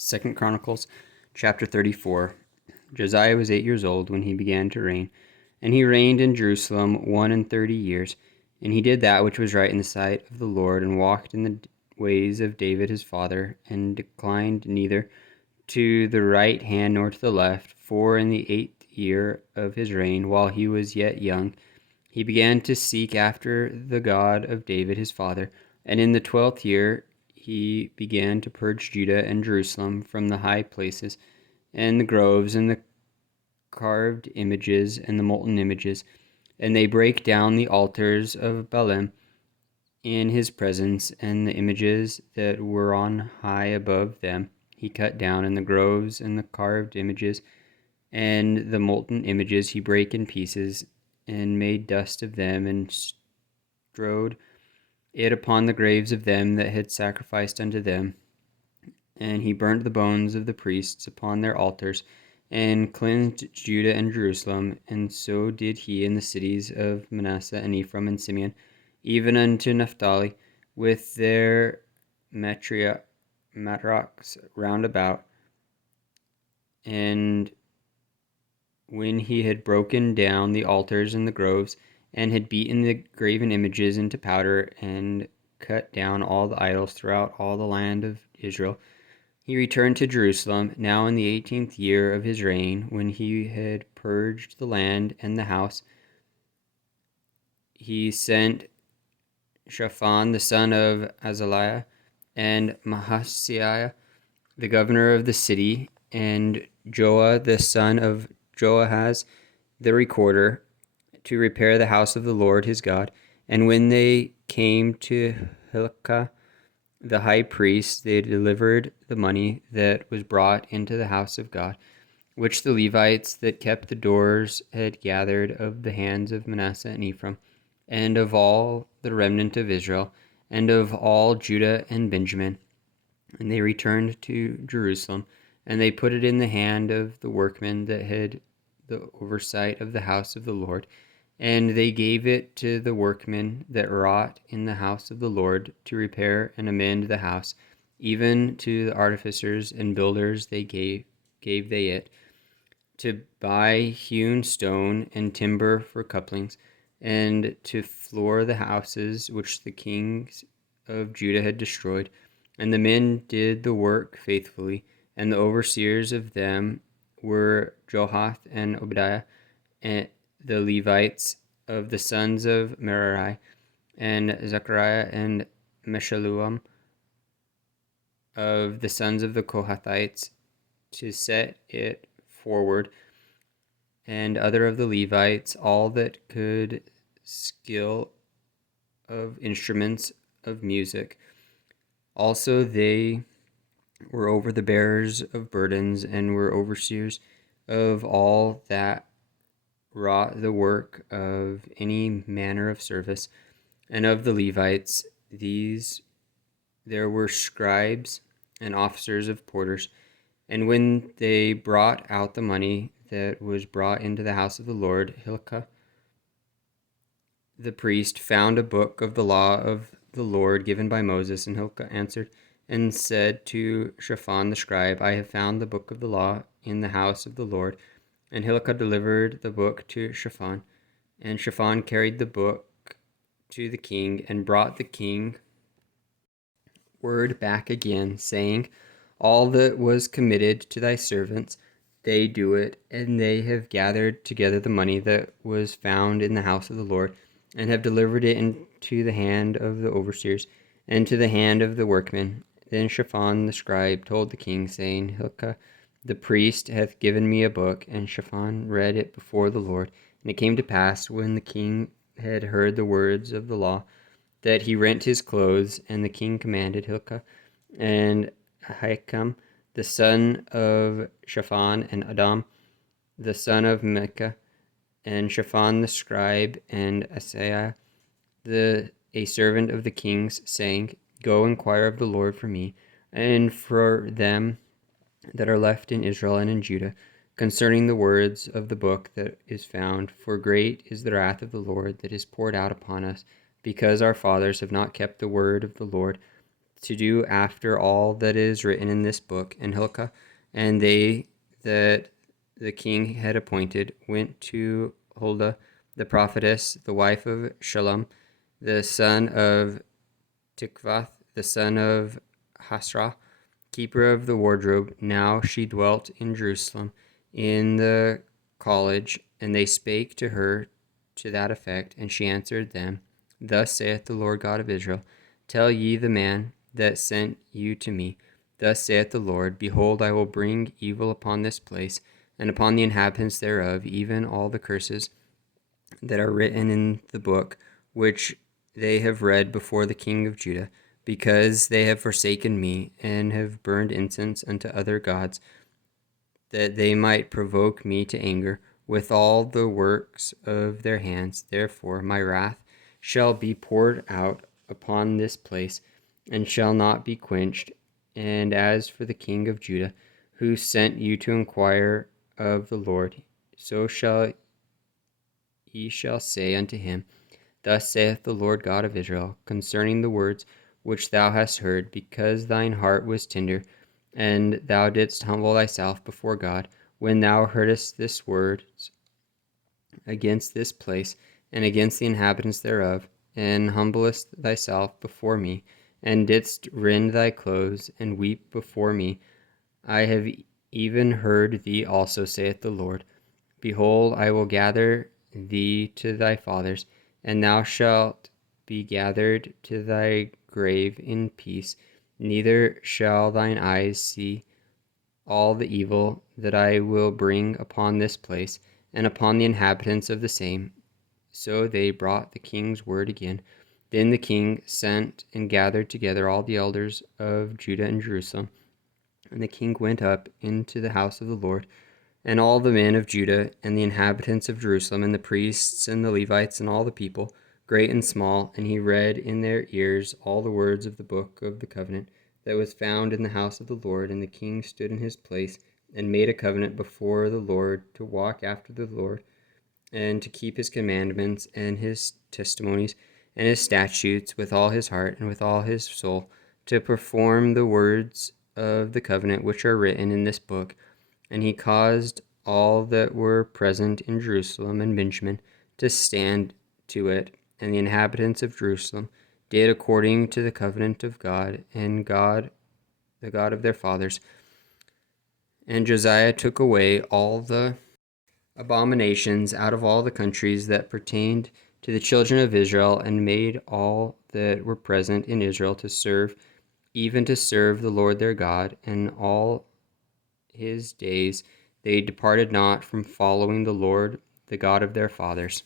2 Chronicles chapter 34. Josiah was 8 years old when he began to reign, and he reigned in Jerusalem 31 years. And he did that which was right in the sight of the Lord, and walked in the ways of David his father, and declined neither to the right hand nor to the left. For in the 8th year of his reign, while he was yet young, he began to seek after the God of David his father. And in the 12th year he began to purge Judah and Jerusalem from the high places, and the groves, and the carved images, and the molten images. And they brake down the altars of Baalim in his presence, and the images that were on high above them he cut down, and the groves, and the carved images, and the molten images he brake in pieces, and made dust of them, and strode it upon the graves of them that had sacrificed unto them. And he burnt the bones of the priests upon their altars, and cleansed Judah and Jerusalem. And so did he in the cities of Manasseh and Ephraim and Simeon, even unto Naphtali, with their matrox round about. And when he had broken down the altars and the groves, and had beaten the graven images into powder, and cut down all the idols throughout all the land of Israel, he returned to Jerusalem, now in the 18th year of his reign, when he had purged the land and the house. He sent Shaphan the son of Azaliah, and Maaseiah the governor of the city, and Joah the son of Joahaz the recorder, to repair the house of the Lord his God. And when they came to Hilkiah the high priest, they delivered the money that was brought into the house of God, which the Levites that kept the doors had gathered of the hands of Manasseh and Ephraim, and of all the remnant of Israel, and of all Judah and Benjamin. And they returned to Jerusalem, and they put it in the hand of the workmen that had the oversight of the house of the Lord. And they gave it to the workmen that wrought in the house of the Lord, to repair and amend the house. Even to the artificers and builders they gave they it, to buy hewn stone and timber for couplings, and to floor the houses which the kings of Judah had destroyed. And the men did the work faithfully, and the overseers of them were Johath and Obadiah, and the Levites of the sons of Merari, and Zechariah and Meshullam of the sons of the Kohathites, to set it forward, and other of the Levites, all that could skill of instruments of music. Also they were over the bearers of burdens, and were overseers of all that wrought the work of any manner of service. And of the Levites, these there were scribes and officers of porters. And when they brought out the money that was brought into the house of the Lord, Hilkiah the priest found a book of the law of the Lord given by Moses. And Hilkiah answered and said to Shaphan the scribe, I have found the book of the law in the house of the Lord. And Hilkiah delivered the book to Shaphan. And Shaphan carried the book to the king, and brought the king word back again, saying, All that was committed to thy servants, they do it, and they have gathered together the money that was found in the house of the Lord, and have delivered it into the hand of the overseers, and to the hand of the workmen. Then Shaphan the scribe told the king, saying, Hilkiah the priest hath given me a book. And Shaphan read it before the Lord. And it came to pass, when the king had heard the words of the law, that he rent his clothes. And the king commanded Hilkiah and Ahikam the son of Shaphan, and Adam the son of Micah, and Shaphan the scribe, and Asaiah a servant of the king's, saying, Go inquire of the Lord for me, and for them that are left in Israel and in Judah, concerning the words of the book that is found. For great is the wrath of the Lord that is poured out upon us, because our fathers have not kept the word of the Lord, to do after all that is written in this book. And Hilkiah and they that the king had appointed went to Huldah the prophetess, the wife of Shallum, the son of Tikvath, the son of Hasrah, keeper of the wardrobe. Now she dwelt in Jerusalem in the college, and they spake to her to that effect. And she answered them, Thus saith the Lord God of Israel, Tell ye the man that sent you to me, Thus saith the Lord, Behold, I will bring evil upon this place, and upon the inhabitants thereof, even all the curses that are written in the book, which they have read before the king of Judah, because they have forsaken me, and have burned incense unto other gods, that they might provoke me to anger with all the works of their hands. Therefore my wrath shall be poured out upon this place, and shall not be quenched. And as for the king of Judah, who sent you to inquire of the Lord, so shall ye shall say unto him, Thus saith the Lord God of Israel, concerning the words which thou hast heard, because thine heart was tender, and thou didst humble thyself before God, when thou heardest this words against this place, and against the inhabitants thereof, and humblest thyself before me, and didst rend thy clothes, and weep before me. I have even heard thee also, saith the Lord. Behold, I will gather thee to thy fathers, and thou shalt be gathered to thy grave in peace, neither shall thine eyes see all the evil that I will bring upon this place, and upon the inhabitants of the same. So they brought the king's word again. Then the king sent and gathered together all the elders of Judah and Jerusalem. And the king went up into the house of the Lord, and all the men of Judah, and the inhabitants of Jerusalem, and the priests, and the Levites, and all the people, great and small, and he read in their ears all the words of the book of the covenant that was found in the house of the Lord. And the king stood in his place, and made a covenant before the Lord, to walk after the Lord, and to keep his commandments, and his testimonies, and his statutes with all his heart, and with all his soul, to perform the words of the covenant which are written in this book. And he caused all that were present in Jerusalem and Benjamin to stand to it. And the inhabitants of Jerusalem did according to the covenant of God, and God, the God of their fathers. And Josiah took away all the abominations out of all the countries that pertained to the children of Israel, and made all that were present in Israel to serve, even to serve the Lord their God. And all his days they departed not from following the Lord, the God of their fathers.